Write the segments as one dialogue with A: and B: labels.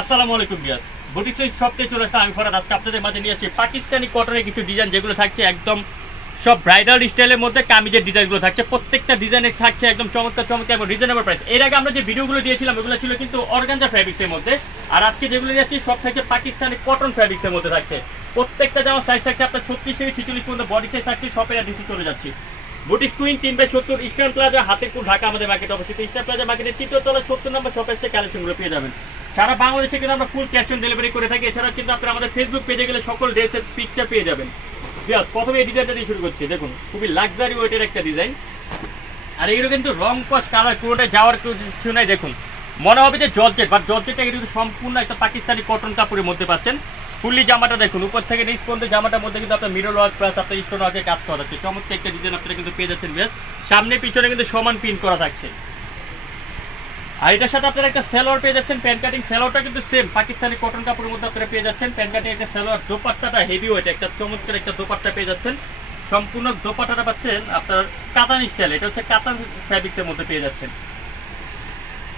A: আসসালামু আলাইকুম বিয়াস boutique switch শপতে চলে আসলাম আমি ফরাদ। আজকে আপনাদের মাঝে নিয়ে আসছি পাকিস্তানি কটনের কিছু ডিজাইন যেগুলো থাকছে একদম সব ব্রাইডাল স্টাইলের মধ্যে কামিজের ডিজাইনগুলো থাকছে। প্রত্যেকটা ডিজাইনের থাকছে একদম চমৎকার চমৎকার এবং রিজনেবল প্রাইস এর আগে আমরা যে ভিডিওগুলো দিয়েছিলাম, এগুলো ছিল কিন্তু অর্গানজা ফ্যাব্রিক্সের মধ্যে। আর আজকে যেগুলো নিয়ে আসছি, সব থাকছে পাকিস্তানি কটন ফ্যাব্রিক্সের মধ্যে থাকছে। প্রত্যেকটা জামা সাইজ থাকছে আপনার ছত্রিশ থেকে ছিচল্লিশ পর্যন্ত বডি সাইজ থাকছে শপের অ্যাড্রেসে চলে যাচ্ছি। বুটিক কুইন তিন বাই সত্তর ইস্টার্ন প্লাজা হাতের কুল ঢাকা, আমাদের মার্কেট অবস্থিত ইস্টার্ন প্লাজা মার্কেটের তৃতীয় তলা, সত্তর নম্বর শপের থেকে কালেকশনগুলো পেয়ে যাবেন। সারা বাংলাদেশে কিন্তু আমরা ফুল ক্যাশ অন ডেলিভারি করে থাকি। এছাড়াও কিন্তু আপনারা আমাদের ফেসবুক পেজে গেলে সকল ড্রেসের পিকচার পেয়ে যাবেন। বিয়াস প্রথমে এই ডিজাইনটা দিয়ে শুরু করছি। দেখুন, খুবই লাক্সারি ওয়েটের একটা ডিজাইন আর এগুলো কিন্তু রং কস কালার পুরোটা যাওয়ার কিছু নাই। দেখুন, মনে হবে যে জর্জেট বাট জর্জেটটা কিন্তু সম্পূর্ণ একটা পাকিস্তানি কটন কাপড়ের মধ্যে পাচ্ছেন। ফুললি জামাটা দেখুন, উপর থেকে নিচ পর্যন্ত জামাটার মধ্যে কিন্তু আপনার মিরর ওয়ার্ক প্লাস আপনার স্টোন ওয়ার্কের কাজ করা যাচ্ছে। চমৎকার একটা ডিজাইন আপনারা কিন্তু পেয়ে যাচ্ছেন, বেশ। সামনে পিছনে কিন্তু সমান পিন করা থাকছে। আর এটার সাথে আপনারা একটা সেলোয়ার পেয়ে যাচ্ছেন প্যান কাটিং সেলোয়ারটা কিন্তু সেম পাকিস্তানি কটন কাপড়ের মধ্যে আপনারা পেয়ে যাচ্ছেন। প্যান কাটিং একটা সেলোয়ার, দোপাট্টাটা হেভি ওয়েট একটা চমৎকার একটা দোপাট্টা পেয়ে যাচ্ছেন। সম্পূর্ণ দোপাট্টাটা পাচ্ছেন আপনার কাতান স্টাইল এটা হচ্ছে কাতান ফ্যাব্রিক্সের মধ্যে পেয়ে যাচ্ছেন।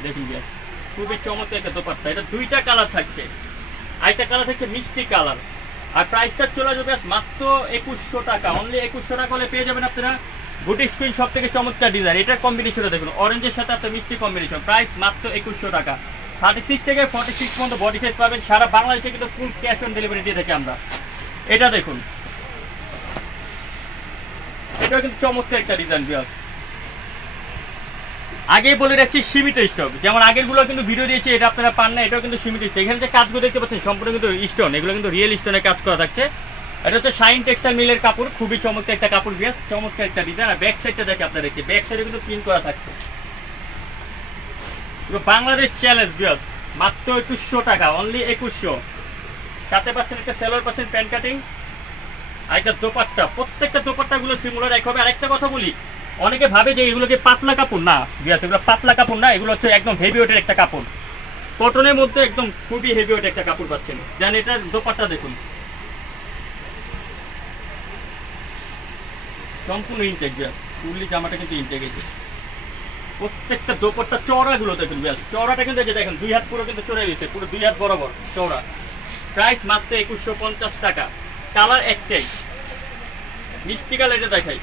A: দেখুন খুবই চমৎকার একটা দোপাট্টা। এটা দুইটা কালার থাকছে। আরেকটা কালার থাকছে মিষ্টি কালার আর প্রাইসটা চলে যাবে মাত্র একুশশো টাকা। অনলি একুশশো টাকা হলে পেয়ে যাবেন আপনারা বুটিক স্ক্রিন সব থেকে চমৎকার ডিজাইন এটার কম্বিনেশনটা দেখুন অরেঞ্জের সাথে আপনার মিষ্টি কম্বিনেশন প্রাইস মাত্র একুশশো টাকা। থার্টি সিক্স থেকে ফর্টি সিক্স পর্যন্ত বডি সাইজ পাবেন, সারা বাংলাদেশে কিন্তু ফুল ক্যাশ অন ডেলিভারি দিয়ে থাকি আমরা। এটা দেখুন। এটাও কিন্তু চমৎকার একটা ডিজাইন বিয়াস আগেই বলে রাখছি, সীমিত স্টক যেমন আগেরগুলো কিন্তু ভিডিও দিয়েছি, এটা আপনারা পান না, এটাও কিন্তু সীমিত স্টক এখানে যে কাজগুলো দেখতে পাচ্ছেন, সম্পূর্ণ কিন্তু স্টোন এগুলো কিন্তু রিয়েল স্টোনে কাজ করা থাকছে। এটা হচ্ছে শাইন টেক্সটাইল মিলের কাপড়, খুবই চমৎকার একটা কাপড় বিয়াস, চমৎকার একটা ডিজাইন আর ব্যাক সাইডটা দেখে আপনারা দেখছি ব্যাক সাইডে কিন্তু প্রিন্ট করা থাকছে। বাংলাদেশ চ্যালেঞ্জ বিয়াস, মাত্র একুশশো টাকা অনলি একুশশো। সাথে পাচ্ছেন একটা সেলোয়ার পাচ্ছেন প্যান্ট কাটিং আর একটা দোপাট্টা, প্রত্যেকটা দোপাট্টাগুলো সিমুলার এক হবে। আর একটা কথা বলি, অনেকে ভাবে যে এগুলো যে পাতলা কাপড়? না, বিয়াস, এগুলো পাতলা কাপড় না, এগুলো হচ্ছে একদম হেভি ওয়েটের একটা কাপড়। কটনের মধ্যে একদম খুবই হেভি ওয়েট একটা কাপড় পাচ্ছেন। যেন এটার দোপাট্টা দেখুন। সম্পূর্ণ ইনটেক বিয়াস। ফুললি জামাটা কিন্তু ইনটেক। প্রত্যেকটা দোপাট্টা চওড়াগুলো দেখুন বিয়াস। চওড়াটা কিন্তু যে দেখেন, দুই হাত পুরো কিন্তু চড়ে গেছে, পুরো দুই হাত বরাবর চওড়া। প্রাইস মাত্র একুশশো পঞ্চাশ টাকা। কালার একটাই। মিষ্টি কালার এটা দেখাই।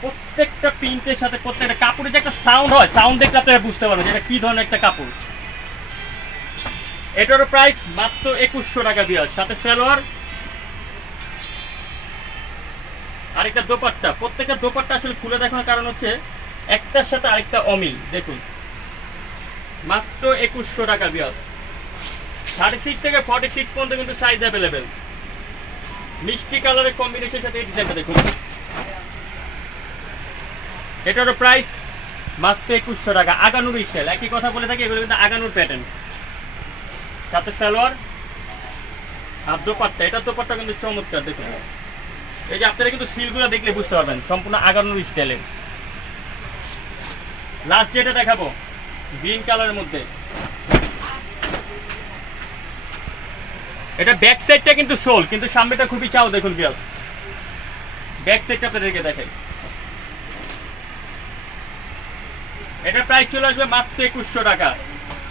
A: প্রত্যেকটা প্রিন্টের সাথে প্রত্যেকটা কাপড়ের যে একটা সাউন্ড হয় সাউন্ড দেখলে আপনারা বুঝতে পারবেন এটা কি ধরনের একটা কাপড়। এটারও প্রাইস মাত্র একুশশো টাকা দিয়ে সাথে সালোয়ার আরেকটা দোপাট্টা। প্রত্যেকটা দোপাট্টা আসলে খুলে দেখানোর কারণ হচ্ছে, একটার সাথে আরেকটা অমিল। দেখুন। মাত্র একুশশো টাকা বিয়াস। থার্টি সিক্স থেকে ফর্টি সিক্স পর্যন্ত কিন্তু সাইজ অ্যাভেলেবেল মিষ্টি কালারের কম্বিনেশনের সাথে এই ডিজাইনটা দেখুন। এটারও প্রাইস মাত্র একুশশো টাকা। আগানুর স্টাইল একই কথা বলে থাকি, এগুলো কিন্তু আগানুর প্যাটার্ন সাথে সালোয়ার আর দোপাট্টা। এটার দোপাট্টা কিন্তু চমৎকার, দেখুন। এই যে আপনারা কিন্তু সিলগুলো দেখলে বুঝতে পারবেন, সম্পূর্ণ আগানুর স্টাইলের লাস্ট যেটা দেখাবো গ্রিন কালারের মধ্যে। এটা ব্যাক সাইডটা কিন্তু সোল কিন্তু সামনেটা খুবই চাও দেখুন বিয়াল ব্যাক সাইডটা আপনাদেরকে দেখাই। এটা চলে আসবে মাত্র একুশশো টাকা।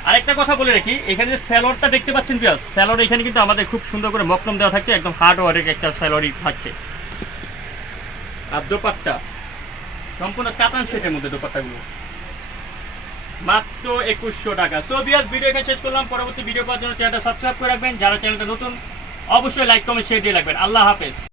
A: আরেকটা কথা বলে রাখি, এখানে যে দেখতে পাচ্ছেন বিয়াল স্যালোয়ার এখানে কিন্তু আমাদের খুব সুন্দর করে মকলম দেওয়া থাকছে, একদম হার্ড ওয়ারের একটা স্যালোয়ারই থাকছে। আর দোপাট্টা। সম্পূর্ণ কাতান সেটের মধ্যে দোপাট্টাগুলো। মাত্র একুশশো টাকা। সো বিয়াস ভিডিও এখানে শেষ করলাম। পরবর্তী ভিডিও পাওয়ার জন্য চ্যানেলটা সাবস্ক্রাইব করে রাখবেন। যারা চ্যানেলটা নতুন, অবশ্যই লাইক কমেন্ট শেয়ার দিয়ে রাখবেন। আল্লাহ হাফেজ।